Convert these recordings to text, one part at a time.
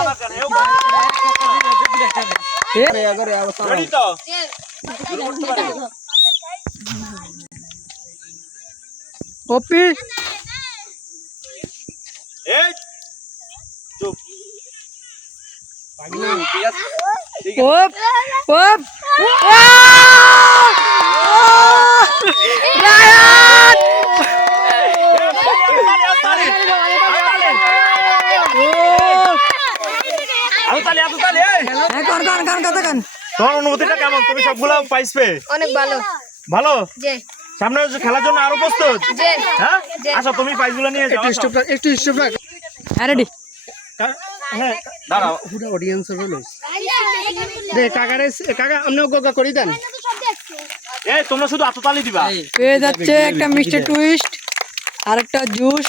पप्पी ओप ओप ओप তালি গান গান গান গান তোমার অনুভূতিটা কেমন তুমি সবগুলো অনেক ভালো ভালো সামনে খেলার জন্য আরো প্রস্তুত হ্যাঁ আচ্ছা তুমি পাইছগুলো নিয়ে যাও একটু স্টপ রাখ একটু স্টপ রাখ একটা জুস আর একটা জুস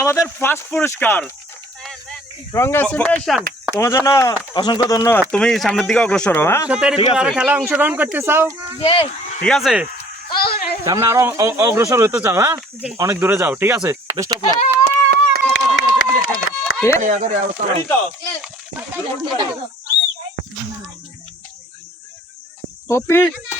আমাদের ফার্স্ট পুরস্কার তোমার জন্য অসংখ্য ধন্যবাদ সামনের দিকে অগ্রসর খেলা অংশগ্রহণ করতে চাও ঠিক আছে আরো অগ্রসর হইতে চাও হ্যাঁ অনেক দূরে যাও ঠিক আছে best of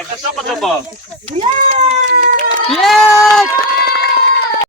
Atenção, Patrão Bola! Yeah! Yeah! yeah!